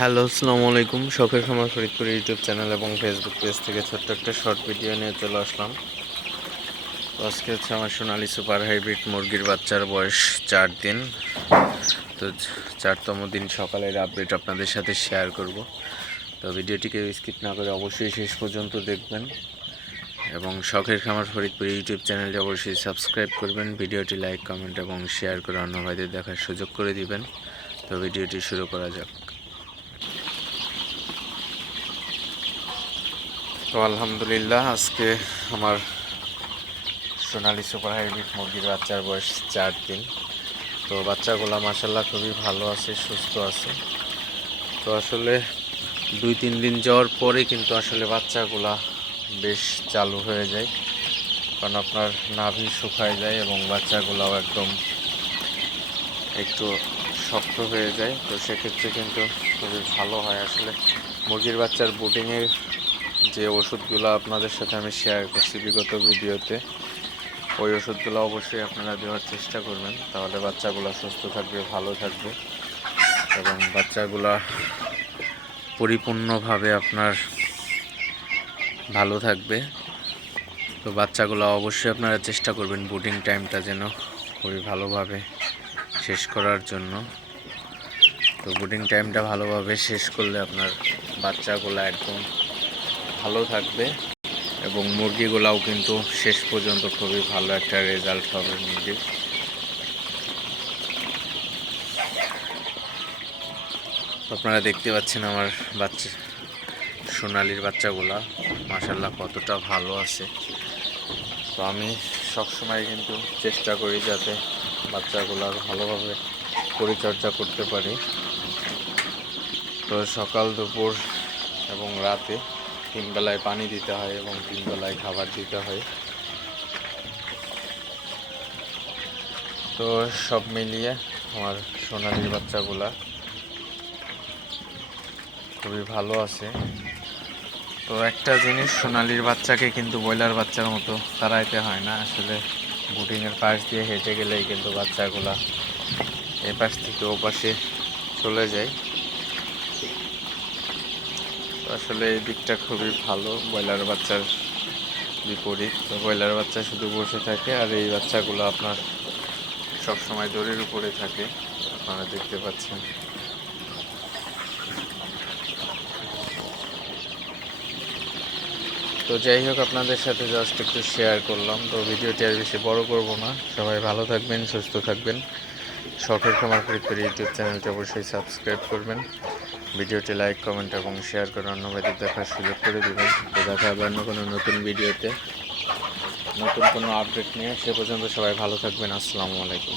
Hello, আসসালামু আলাইকুম। শখের খামার ফরিদপুর ইউটিউব চ্যানেল এবং ফেসবুক পেজ থেকে ছোট্ট একটা শর্ট ভিডিও নিয়ে চলে আসলাম। তো আজকে হচ্ছে আমার সোনালি সুপার হাইব্রিড মুরগির বাচ্চার বয়স চার দিন। তো চারতম দিন সকালের আপডেট আপনাদের সাথে শেয়ার করব। তো ভিডিওটিকে স্কিপ না করে অবশ্যই শেষ পর্যন্ত দেখবেন। এবং শখের খামার ফরিদপুর ইউটিউব চ্যানেলটি অবশ্যই সাবস্ক্রাইব করবেন। ভিডিওটি লাইক কমেন্ট এবং শেয়ার করে অন্য ভাইদের দেখার সুযোগ করে দিবেন। তো ভিডিওটি শুরু করা যাক। তো আলহামদুলিল্লাহ, আজকে আমার সোনালি সুপার হাইব্রিড মুরগির বাচ্চার বয়স চার দিন। তো বাচ্চাগুলো মাসাল্লাহ খুবই ভালো আছে, সুস্থ আছে। তো আসলে দুই তিন দিন যাওয়ার পরে কিন্তু আসলে বাচ্চাগুলা বেশ চালু হয়ে যায়। কারণ আপনার নাভি শুকায় যায় এবং বাচ্চাগুলাও একদম একটু শক্ত হয়ে যায়। তো সেক্ষেত্রে কিন্তু খুবই ভালো হয়। আসলে মুরগির বাচ্চার বুটিংয়ের যে ওষুধগুলো আপনাদের সাথে আমি শেয়ার করছি বিগত ভিডিওতে, ওই ওষুধগুলো অবশ্যই আপনারা দেওয়ার চেষ্টা করবেন। তাহলে বাচ্চাগুলো সুস্থ থাকবে, ভালো থাকবে এবং বাচ্চাগুলা পরিপূর্ণভাবে আপনার ভালো থাকবে। তো বাচ্চাগুলো অবশ্যই আপনারা চেষ্টা করবেন বুটিং টাইমটা যেন খুবই ভালোভাবে শেষ করার জন্য। তো বুটিং টাইমটা ভালোভাবে শেষ করলে আপনার বাচ্চাগুলো একদম ভালো থাকবে এবং মুরগিগুলাও কিন্তু শেষ পর্যন্ত খুবই ভালো একটা রেজাল্ট হবে মুরগির। আপনারা দেখতে পাচ্ছেন আমার বাচ্চা, সোনালির বাচ্চাগুলা মাসাল্লাহ কতটা ভালো আছে। তো আমি সবসময় কিন্তু চেষ্টা করি যাতে বাচ্চাগুলার ভালোভাবে পরিচর্যা করতে পারি। তো সকাল দুপুর এবং রাতে তিন বেলায় পানি দিতে হয় এবং তিন বেলায় খাবার দিতে হয়। তো সব মিলিয়ে আমার সোনালির বাচ্চাগুলা খুবই ভালো আছে। তো একটা জিনিস সোনালির বাচ্চাকে কিন্তু ব্রয়লার বাচ্চার মতো তাড়াইতে হয় না। আসলে বুটিংয়ের পাশ দিয়ে হেঁটে গেলেই কিন্তু বাচ্চাগুলা এ পাশ থেকে ও পাশে চলে যায়। আসলে এই দিকটা খুবই ভালো, ব্রয়লার বাচ্চার বিপরীত। তো ব্রয়লার বাচ্চা শুধু বসে থাকে আর এই বাচ্চাগুলো আপনার সব সময় দড়ির উপরে থাকে, আপনারা দেখতে পাচ্ছেন। তো যাই হোক, আপনাদের সাথে জাস্ট একটু শেয়ার করলাম। তো ভিডিওটি আর বেশি বড় করব না। সবাই ভালো থাকবেন, সুস্থ থাকবেন। শখের খামার ফরিদপুর ইউটিউব চ্যানেলটি অবশ্যই সাবস্ক্রাইব করবেন। ভিডিওটি লাইক, কমেন্ট এবং শেয়ার করে অন্য ভাইদের দেখার সুযোগ করে দেবেন। তো দেখা হবে অন্য কোনো নতুন ভিডিওতে। নতুন কোনো আপডেট নিয়ে সে পর্যন্ত সবাই ভালো থাকবেন। আসসালামু আলাইকুম।